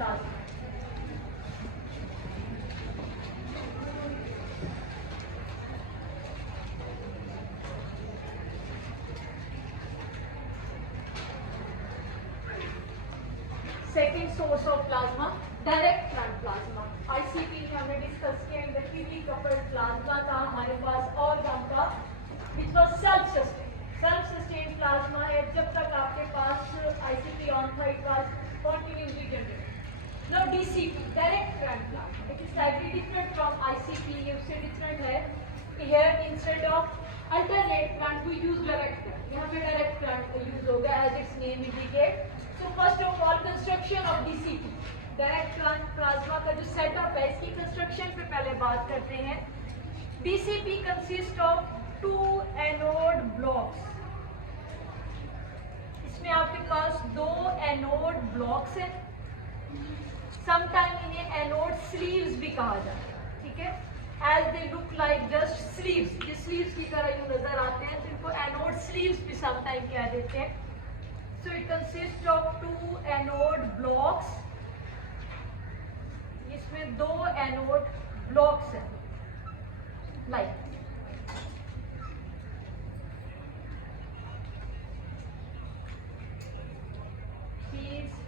Plasma. Second source of plasma direct current plasma. ICP में हमने discuss किया inductively coupled plasma था हमारे पास ऑर्गन का which was self sustain plasma है। जब तक आपके पास आईसीपी ऑन था it was continuously generated. Now DCP direct current plasma it is slightly different from ICP. ये उससे डिफरेंट है कि here instead of alternate current we use direct current. यहाँ पे डायरेक्ट करंट यूज होगा as it's name indicate. So first of all construction of DCP direct current plasma का जो setup है इसकी कंस्ट्रक्शन पे पहले बात करते हैं। DCP consist of 2 anode blocks. इसमें आपके पास 2 एनोड ब्लॉक्स हैं। समटाइम इन्हें एनोड स्लीव्स भी कहा जाता है, ठीक है। As they look like just sleeves, ये स्लीव्स की तरह यूं नजर आते हैं तो इनको एनोड स्लीव्स भी समटाइम कह देते हैं। So it consists of 2 anode blocks. इसमें 2 anode blocks हैं, like these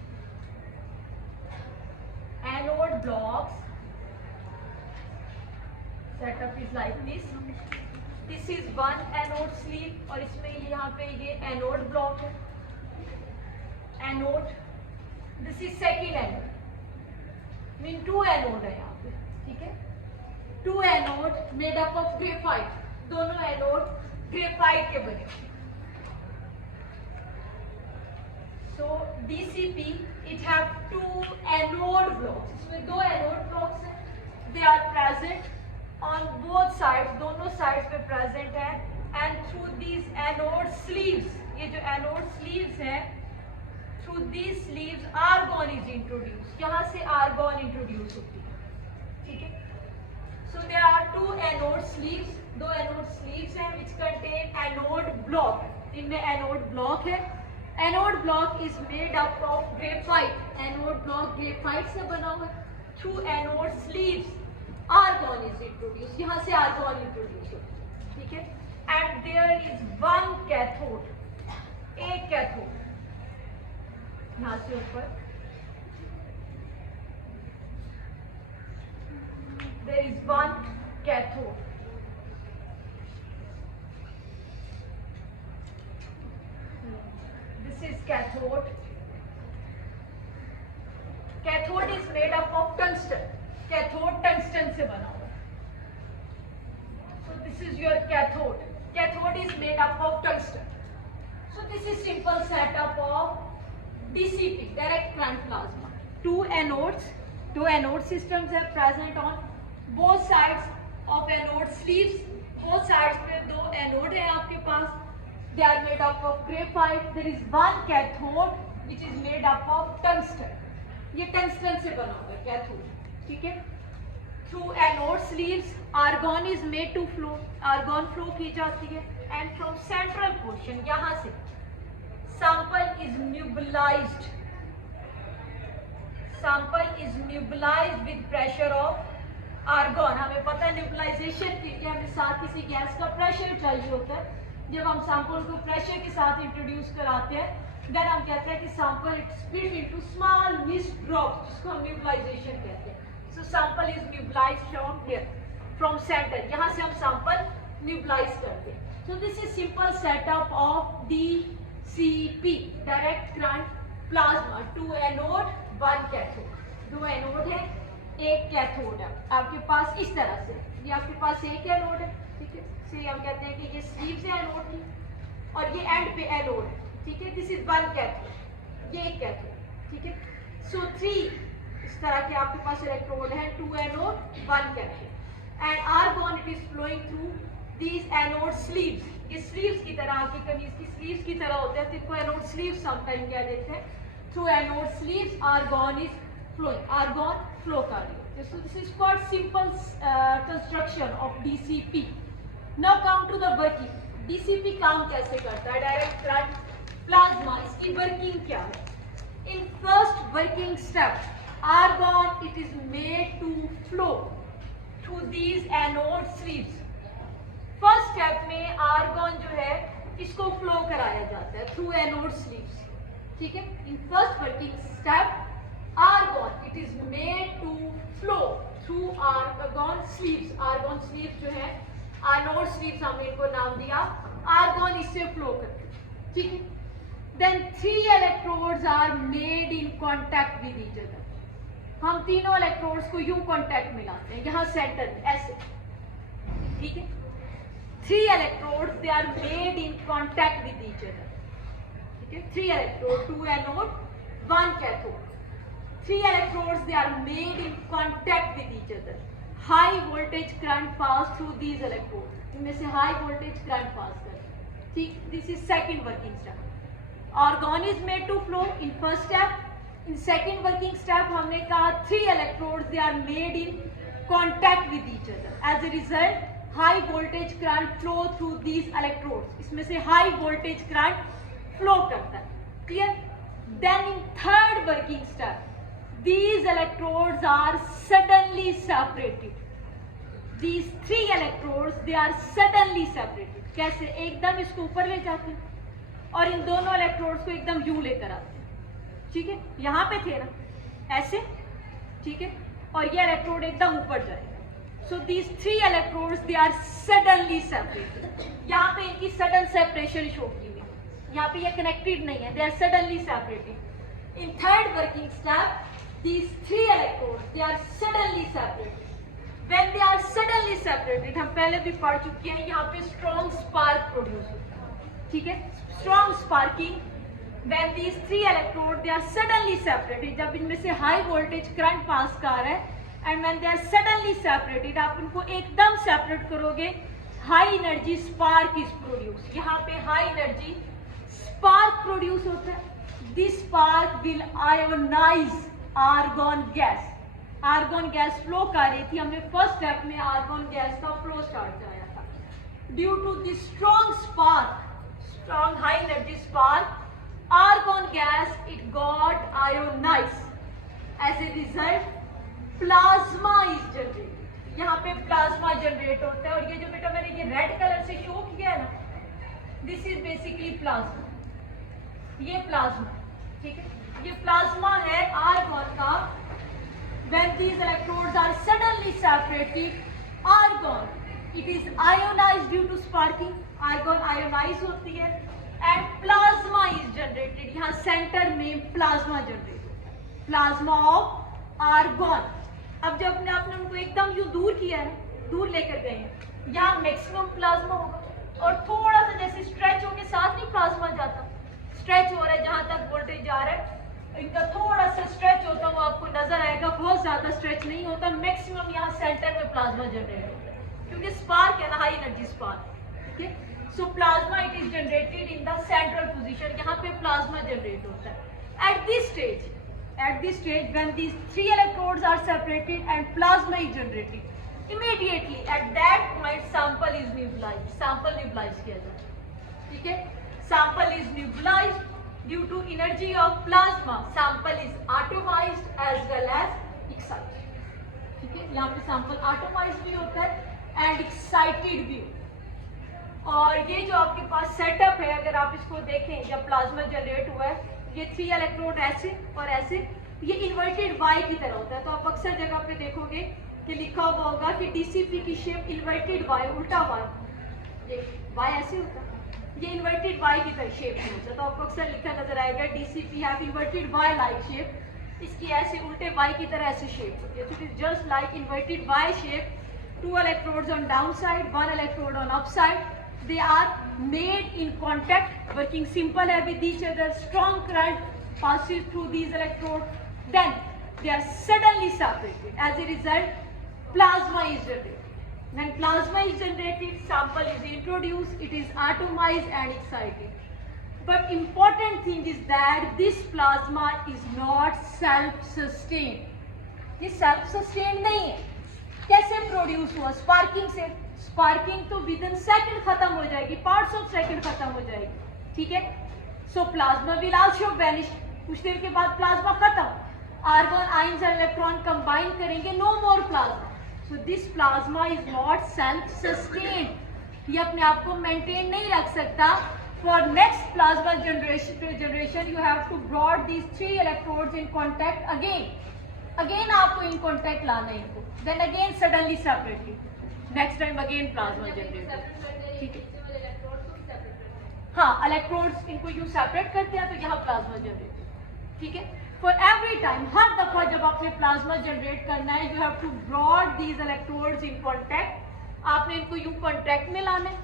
anode blocks. Setup is like this. This is one anode sleeve और इसमें यहाँ पे ये anode block है। Anode this is second anode mean 2 anode है यहाँ पे, ठीक है। 2 anode made up of graphite, दोनों एनोड ग्रेफाइट के बने। So DCP it have 2 anode blocks. इसमें 2 एनोड ब्लॉक्स हैं। They are present on both sides, दोनों साइड्स पे प्रेजेंट है। And through these anode sleeves, ये जो एनोड स्लीव्स हैं through these sleeves argon is introduced। यहाँ से argon introduce होती है, ठीक है। So there are 2 anode sleeves, 2 anode sleeves हैं which contain anode block। इनमें anode block है। Anode block is made up of graphite। Anode block graphite से बना हुआ है। Through anode sleeves argon is introduced। यहाँ से argon introduce होती है, ठीक है। And there is one cathode, एक cathode यहाँ से ऊपर। There is one cathode। This is cathode। Cathode is made up of tungsten। Cathode tungsten से बना हुआ है। So this is your cathode। Cathode is made up of tungsten। So this is simple setup of DCP direct current plasma। 2 anode systems are present on both sides of anode sleeves। both sides पे 2 anode है आपके पास। they are made up of graphite। there is one cathode which is made up of tungsten। ये tungsten से बना हुआ है cathode, ठीक है। through anode sleeves argon is made to flow। argon flow की जाती है। and from central portion यहाँ से sample is mobilized। sample is mobilized with pressure of argon। हमें पता है न्यूबलाइजेशन के लिए हमें साथ किसी गैस का प्रेशर चाहिए होता है। जब हम सैंपल को प्रेशर के साथ इंट्रोड्यूस कराते हैं देन हम कहते हैं कि sample it split into small mist drops, जिसको हम न्यूबलाइजेशन कहते हैं। So sample is nebulized from here, from centre. यहाँ से हम सैंपल न्यूबलाइज करते हैं। So this is simple setup of DCP direct current plasma. 2 anode 1 cathode. 2 anode है, 1 कैथोड है आपके पास। इस तरह से ये आपके पास 1 एनोड है, ठीक है। इसलिए हम कहते हैं कि ये स्लीव्स है एनोड की और ये एंड पे एनोड है, ठीक है। दिस इज 1 कैथोड, ये 1 कैथोड, ठीक है। सो 3 इस तरह के आपके पास इलेक्ट्रोड है। 2 anode 1 cathode and argon it is flowing through these anode sleeves. ये स्लीव्स की तरह आपकी कमीज की स्लीव्स की तरह होते हैं, तो इनको एनोड स्लीव्स समटाइम कह देते हैं। Through anode sleeves argon is flowing, argon flow कर रही है। So this is quite simple construction of DCP। Now come to the working। DCP काम कैसे करता है? डायरेक्ट करंट प्लाज्मा, इसकी वर्किंग क्या है? In first working step argon it is made to flow through these anode sleeves. First step में argon जो है इसको फ्लो कराया जाता है थ्रू एनोड स्लीव्स, ठीक है. In first working step argon it is made to flow through argon sleeves. Argon sleeves जो है एनोड स्लीव्स हमने इनको नाम दिया, आर्गन इससे फ्लो करते हैं, ठीक है. Then 3 electrodes are made in contact with each other. हम तीनों इलेक्ट्रोड्स को यूं कांटेक्ट मिलाते हैं यहाँ सेंटर में ऐसे, ठीक है. 3 electrodes they are made in contact with each other, ठीक है. 3 electrodes, 2 anode, 1 cathode. 3 electrodes they are made in contact with each other. High voltage current pass through these electrodes. इनमें से high voltage current pass करते हैं, ठीक. This is second working step. Argon is made to flow in first step. In second working step हमने कहा 3 electrodes they are made in contact with each other. As a result high voltage current flow through these electrodes. इसमें से high voltage current flow करता है, clear. Then in third working step these electrodes are suddenly separated. These 3 electrodes they are suddenly separated. कैसे? एकदम इसको ऊपर ले जाते हैं और इन दोनों इलेक्ट्रोड्स को एकदम यूं लेकर आते हैं, ठीक है. यहाँ पे थे ना ऐसे, ठीक है, और ये इलेक्ट्रोड एकदम ऊपर जाएगा. So these 3 electrodes they are suddenly separated. यहाँ पे इनकी sudden separation शो की हुई, यहाँ पे ये connected नहीं है, they are suddenly separated. In third working step, these 3 electrodes they are suddenly separated. When they are suddenly separated, हम पहले भी पढ़ चुके हैं, यहाँ पे strong spark produce होता है, ठीक है. Strong sparking when these 3 electrodes they are suddenly separated. जब इनमें से high voltage current pass कर रहा है and when they are suddenly separated, आप उनको एकदम सेपरेट करोगे, high energy spark is produce. यहाँ पे हाई एनर्जी स्पार्क प्रोड्यूस होता है. This spark will ionise argon gas. Argon gas flow कर रही थी, हमने फर्स्ट स्टेप में आर्गन गैस का फ्लो स्टार्ट कराया था. Due to this strong spark, strong high energy spark, argon gas it got ionise. As a result plasma is generated. यहाँ पे प्लाज्मा जनरेट होता है और ये जो बेटा मैंने ये रेड कलर से शो किया है ना, दिस इज बेसिकली प्लाज्मा. ये प्लाज्मा, ठीक है, ये प्लाज्मा है आर्गन का. When these electrodes are suddenly separated, argon it is ionised due to sparking. Argon ionise होती है एंड प्लाज्मा इज जनरेटेड. यहाँ सेंटर में plasma generate, plasma of argon. अब जब आपने उनको एकदम यूं दूर किया है, दूर लेकर गए हैं, यहाँ मैक्सिमम प्लाज्मा होगा और थोड़ा सा जैसे स्ट्रेच होके साथ नहीं प्लाज्मा जाता, स्ट्रेच हो रहा है जहाँ तक वोल्टेज जा रहा है, इनका थोड़ा सा स्ट्रेच होता है, वो आपको नजर आएगा. बहुत ज्यादा स्ट्रेच नहीं होता, मैक्सिमम यहाँ सेंटर में प्लाज्मा जनरेट होता है क्योंकि स्पार्क है ना, हाई एनर्जी स्पार्क, ठीक है. So plasma it is generated in the central position. यहाँ पे प्लाज्मा जनरेट होता है. At this stage when these 3 electrodes are separated and plasma is generated, immediately at that point sample is nebulized. Sample nebulized किया जाता है, ठीक है. Sample is nebulized due to energy of plasma. Sample is atomized as well as excited, ठीक है. यहाँ पे sample atomized भी होता है and excited भी. और ये जो आपके पास सेटअप है, अगर आप इसको देखें जब प्लाज्मा जनरेट हुआ है, ये 3 इलेक्ट्रोड ऐसे और ऐसे, ये इन्वर्टेड वाई की तरह होता है. तो आप अक्सर जगह पे देखोगे कि लिखा हुआ होगा कि डीसीपी की शेप इन्वर्टेड वाई, उल्टा वाई. ये वाई ऐसे होता है, ये इन्वर्टेड वाई की तरह शेप में होता है. तो आपको अक्सर लिखा नजर आएगा DCP have inverted why like shape. इसकी ऐसे उल्टे वाई की तरह ऐसे शेप होती है. तो it is just like inverted Y shape. 2 electrodes on downside, 1 electrode on upside. They are made in contact, working simple है with each other. Strong current passes through these electrodes. Then they are suddenly separated. As a result, plasma is generated. When plasma is generated, sample is introduced. It is atomized and excited. But important thing is that this plasma is not self-sustained. ये self-sustained नहीं है. कैसे produce हुआ? Sparking से. Sparking तो with in second खत्म हो जाएगी, पार्ट्स ऑफ सेकंड खत्म हो जाएगी, ठीक है. So plasma will also vanish. कुछ देर के बाद प्लाज्मा खत्म, argon ions and electron combine करेंगे, no more plasma. So this plasma is not self sustained, ये अपने आप को मेंटेन नहीं रख सकता. For next plasma generation you have to brought these 3 electrodes in contact again आपको इन कॉन्टैक्ट लाना है इनको, then again suddenly separately next time again plasma generate. ठीक है, हाँ इलेक्ट्रोड्स इनको यूं सेपरेट करते हैं तो यहाँ प्लाज्मा जनरेट. ठीक है, फॉर एवरी टाइम, हर दफा जब आपने प्लाज्मा जनरेट करना है, you have to brought these electrodes in contact. आपने इनको यूं कॉन्टैक्ट में लाना है.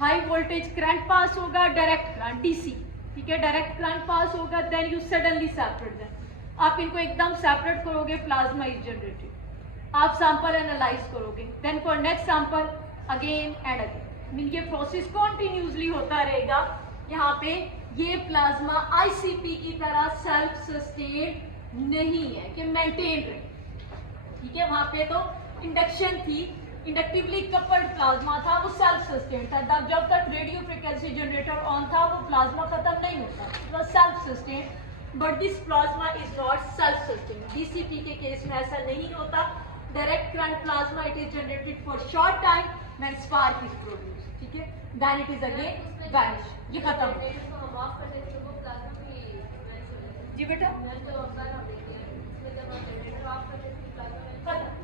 हाई वोल्टेज करंट पास होगा, डायरेक्ट करंट डीसी. ठीक है, डायरेक्ट करंट पास होगा, then you suddenly separate them. आप इनको एकदम सेपरेट करोगे, प्लाज्मा इज जनरेटेड. आप सैंपल एनालाइज करोगे, then for next sample again and again. ये प्रोसेस कॉन्टिन्यूसली होता रहेगा. यहाँ पे ये प्लाज्मा आईसीपी की तरह सेल्फ सस्टेन नहीं है कि मेंटेन रहे. ठीक है, वहां पे तो इंडक्शन थी, इंडक्टिवली कपल्ड प्लाज्मा था, वो सेल्फ सस्टेन था. जब तक रेडियो फ्रिक्वेंसी जनरेटर ऑन था वो प्लाज्मा खत्म नहीं होता, it was self sustain. But this plasma is not self sustain. DCP के केस में ऐसा नहीं होता. Direct current plasma it is generated for short time when spark is produced. ठीक है, then it is again vanish, ये खत्म हो गया. जी बेटा, खत्म.